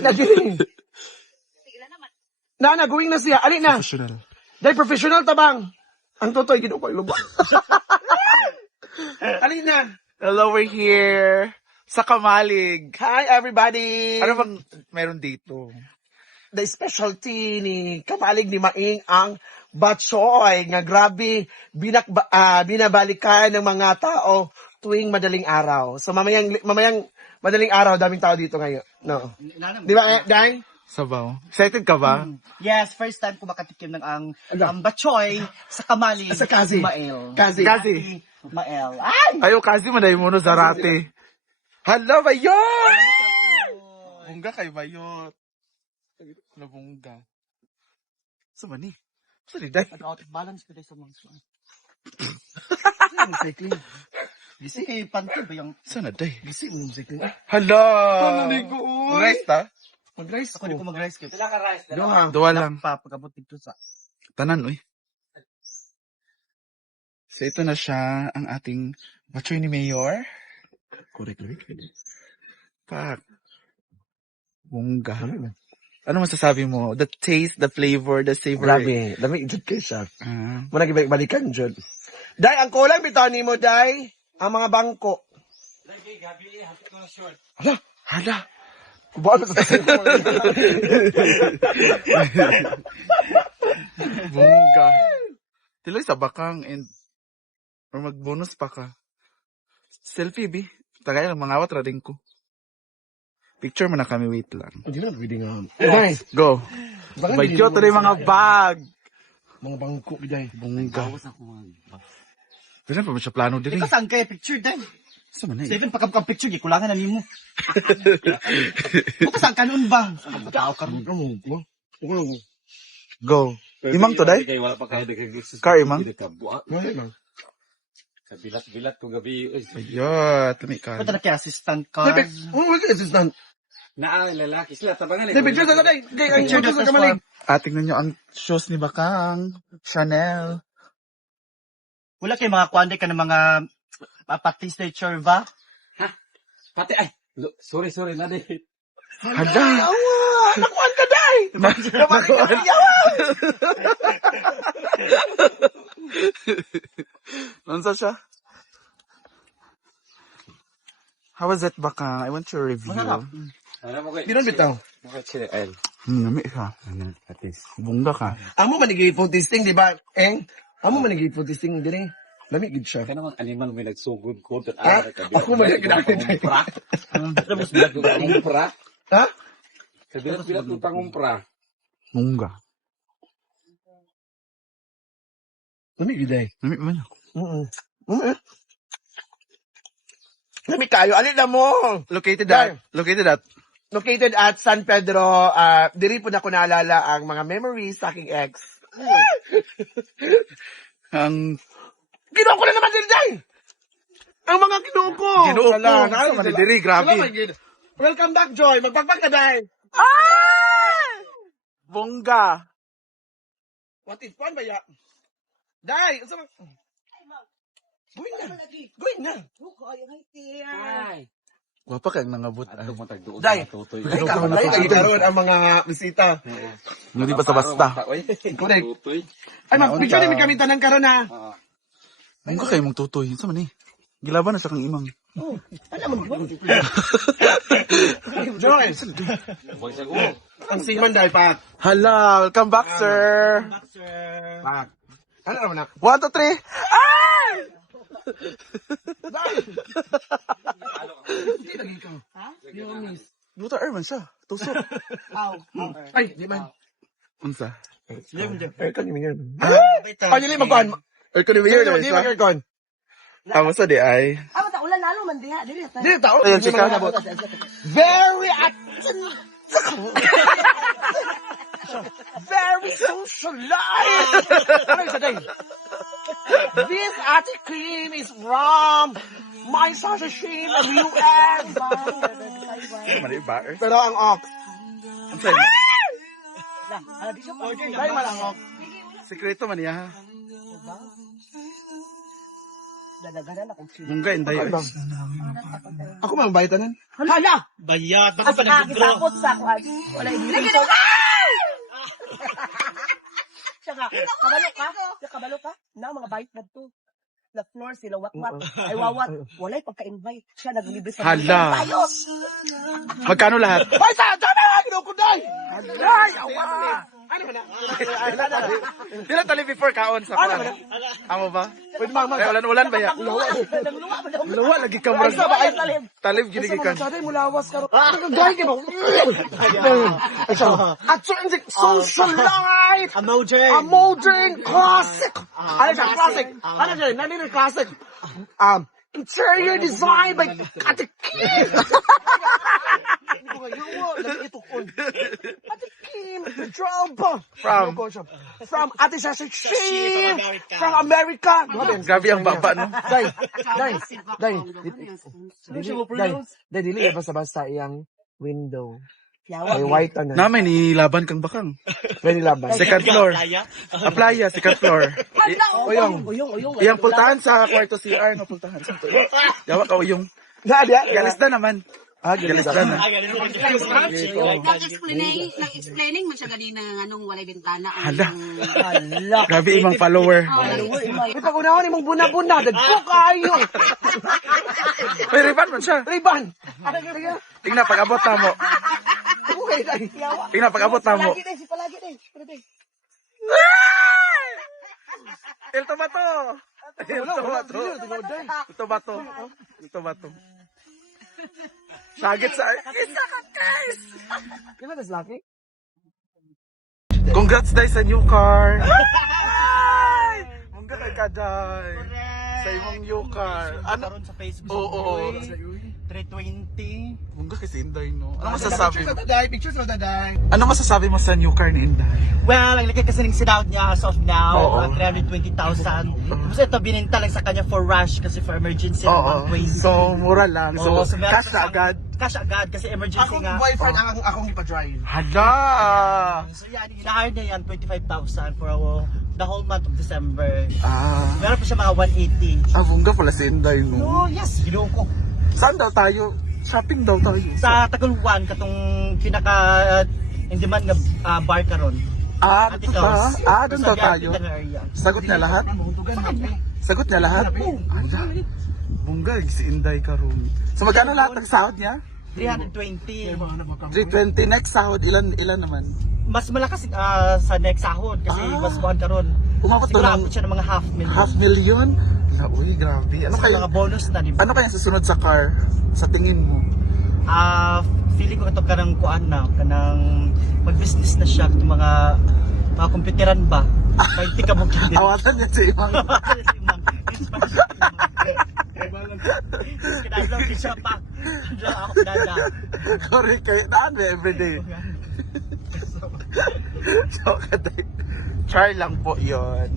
na, dili. Going na siya. Ali na. Professional. Dahil professional tabang. Ang totoy, ginupag luba. Ali na. Hello, we're here. Sa Kamalig. Hi, everybody. Ano bang meron dito? The specialty ni Kamalig ni Maing ang batsoy nga grabe binabalikan ng mga tao tuwing madaling araw. So mamayang madaling araw daming tao dito ngayon. No. Di ba, Dang? Sabaw. Excited ka ba? Yes, first time ko makatikim ng ang batchoy sa Kamalig. Sa Kazi. Mael. Kazi. Mael. Ay! Ayo, kasi maday mo no zarate. Hello, Bayot! Bungga kay Bayot. Ano bungga? Sa mani? Sa liday? Out of balance ko sa mga suwan. Cycling. Gisi kay panty ba yung... Sana day? Gisi mo cycling. Hello! Ano ko, uy? Rice ta? Mag-rice Ako di ko mag-rice kayo. Sila ka rice. Duwa lang. Pagkabot dito sa... Tanan, uy. So, ito na siya, ang ating batchoy ni Mayor. Correct. Pak. Bungga. Ano masasabi mo? The taste, the flavor, the savor. Grabe. Dami ijud kay siya. Ah. Muna balikan jud. Dai, ang kulang bitaw nimo, Dai. Ang mga bangko. Hala. Kubaon sa Bungga. Tiloy sa bakang and or mag-bonus pa ka. Selfie, bi. Tagay lang, mangawat ra din ko. Picture mo na kami, wait lang. Hindi na pwede nga. Dai. Go. By cute na yung mga bag. Mga bangko, Dai. Bungga. Dili pa mo siya plano dili. Ikaw saan kayo picture din? Sa man eh. Seven pagkabukang picture, gikulangan na nimo. Buka saan kanon ba? Tao ka rin. Go. Imang to, day? Car, imang? Sa bilat-bilat ko gabi. Ayot. Tami ka. Ba't na kaya assistant ka? Assistant. Lalaki sila. Tabangan Dai, picture sa Dai. Dai, ang picture sa Kamalig. Tingnan nyo ang shoes ni Bakang. Chanel. Wala kayo mga kwande ka ng mga patis na churva? Pati ay. Sorry na din. Hada. Nakuan ka, Dai. Nakuan ka, Nonsa siya? How was it, Bakang? I want your review. Masarap. Ano mo kayo? Pinon bitaw. Bakit sila? Ay. Nami ka. Ano? Patis. Bungga ka. Amo manigi food tasting, di ba? Amo manigi food tasting dire. Lami gid siya. Kaya naman animal may nagsugod ko. Ha? Ako manigi Umpra. Tapos bilat ko umpra. Ha? Sa bilat ko umpra. Bungga. Lami gid ay. Nami man. Lami kayo, alin na mo. Located at Located at San Pedro, diri po na ko naalala ang mga memories sa aking ex. ang Kinuha ko na naman din, Day! Ang mga kinuha ko! Ginoo ko. Wala, Sa Manidiri, grabe. Welcome back, Joy. Magpagpag ka, Day. bungga. What is fun ba ya? Day! Gawin na. Ay. Wapa kang nangabot. Ato mo tagdoon. Day! Tutoy. Day, karon ang mga bisita. Hindi basta-basta. Correct. Tutoy. Ay, mag-picture din kami tanang karon ha. Bungga kayo mong tutoy. Sa man eh. Gilaban na sa kang imang. Joy! Boy sa Ang siman, Day, Pat. Hala, welcome back, sir. Pat. Ano naman na? 1, 2, 3. Ay! Hindi lagi ka. Ha? Hindi mo miss. Luta Erman siya. Tusok. Ay, di man. Unsa? Aircon ni Mayor. Ah, Ano yung magkuhan? Aircon ni Mayor. Di ba aircon? Amo sa di ay. Ako ta ulan lalo man diha dili ta. Di, tao. Ayan, chika. Very very socialized. Ano yung saday? This Ate Cream is from my sashimi of US. Mali ba? Pero ang ox. Unsa? Dahil man ang ox. Sekreto man niya. Dadaganan akong sila. Bungga inday. Okay, ma'am. Ako mang baytanan. Hala! Bayad. As Baka pa nag-withdraw. gisapot sa kuan. Wala hindi. Saka, kabalo ka? Na, mga bite na to. Na floor sila, wat-wat. Ay, wawat. Wala'y pagka-invite. Siya naglibre sa Hala. Ayos! Magkano lahat? Ay, sana na! Kinukunday! Ay, awa! Ano ba na? Dila tali before kaon sa Ano kwan. ba na? Amo ba? Pwede mang Ay, ulan ba ya? Nagluwa ba daw? Luwa lagi ka murag. Ay, talib. Talib gini gikan. Saday mo lawas ka ro. Gay ka mo. A transit social life. Emoji. A modern classic. Ano siya? Classic. Ano siya? Nanino yung classic? Interior design by Ate Kim. Hindi ko ngayon. Nag-itukon. Ate Kim. Drama. From Ate Sasha Kim. From America. Grabe ang baba no. Day, dili basta-basta iyang window. Ay white ano. Namin ni laban kang bakang. Very laban. Second floor. Aplaya, second floor. Uyong. Iyang pultahan sa kwarto CR no pultahan sa. Yawa ka uyong. Nadia. Galis na naman. Galis na. Nag-explaining mo siya ganina ng anong walay bintana. Hala. Grabe imong follower. Ipag unahon imong buna-buna. Dagko kayo. May riban man siya. Riban. Ano kaya? Tingnan pag-abot na mo. Okay, day. Tingnan pag-abot na mo. Palagi din, si palagi din. El tomato. El tomato. El tomato. El tomato. Sagit sa... Isa ka, guys! Di ba das laki? Congrats day sa new car. Mungga kay kaday. Sa imong new car. Ano? Karon sa Facebook. Oo. 320. Mungga kay si Inday, no? Ano masasabi mo? Pictures sa daday. Ano masasabi mo sa new car ni Inday? Well, ang laki kasi ng sinout niya as of now, Oo. 320,000. Tapos ito, bininta lang sa kanya for rush kasi for emergency Oo. 120. So, mura lang. Oo, So, meron cash ka na agad. Cash agad kasi emergency Akong nga. boyfriend akong ipa-drive. Hala! So yan, hinahire niya yan 25,000 for the whole month of December. Meron pa siya mga 180. Mungga pala si Inday, no? Oh, yes, ginawa ko. Saan daw tayo? Shopping daw tayo. Sa Taguluan, katong pinaka in-demand nga bar karon. Dito ta? Doon daw tayo. Area. Sagot niya lahat? Sagot niya lahat? Hala. Mungga, si Inday karon. So, magkano lahat ng sahod niya? 320. 320. Next sahod, ilan naman? Mas malakas sa next sahod kasi mas buwan karon. Umabot Siguro daw abot ng siya ng mga half million. $500,000? Hala, uy, grabe. Ano Kasi kaya? mga bonus na, di ba? Ano kaya susunod sa car? Sa tingin mo? Feeling ko ito kanang kuan na, kanang mag-business na siya, itong mga computeran ba? Pwede ka mong kagin. Awatan niya si Imang. Kinaglaw din siya pa. Ako dada. Correct kayo. Naan ba everyday? So, kaday. Try lang po yon.